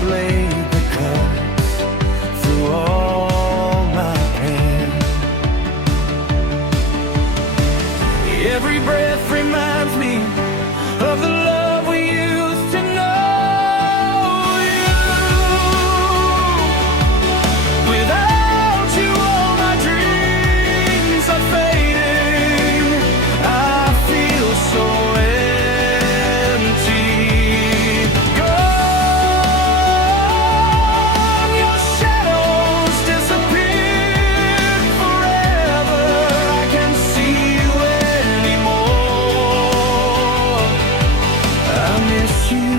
blade that cuts through all my pain. Every breath reminds me of the love we used to know. Without you, all my dreams are fading. I feel so empty. Gone, your shadows disappeared forever. I can't see you anymore. I miss you.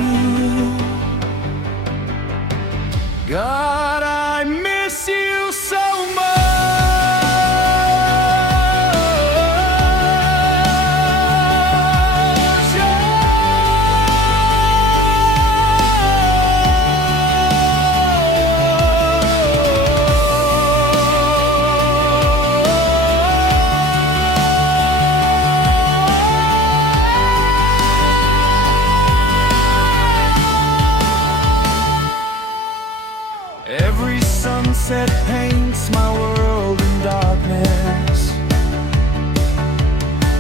God, I miss you so Every sunset paints my world in darkness.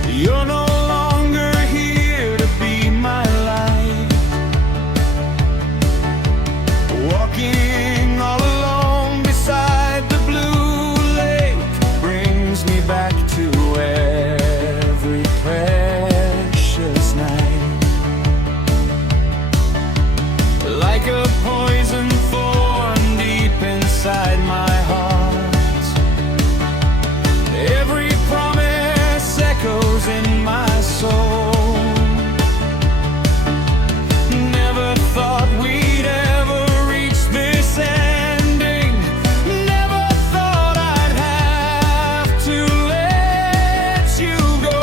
You're no longer here to be my light. Walking all alone beside the blue lake brings me back to every precious night. Like a poison thorn deep inside my heart, every promise echoes in my soul. Never thought we'd ever reach this ending. Never thought I'd have to let you go.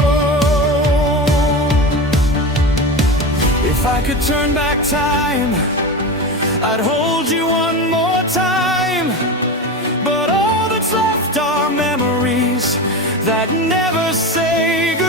If I could turn back time, I'd hold you one more time. But all that's left are memories that never say goodbye.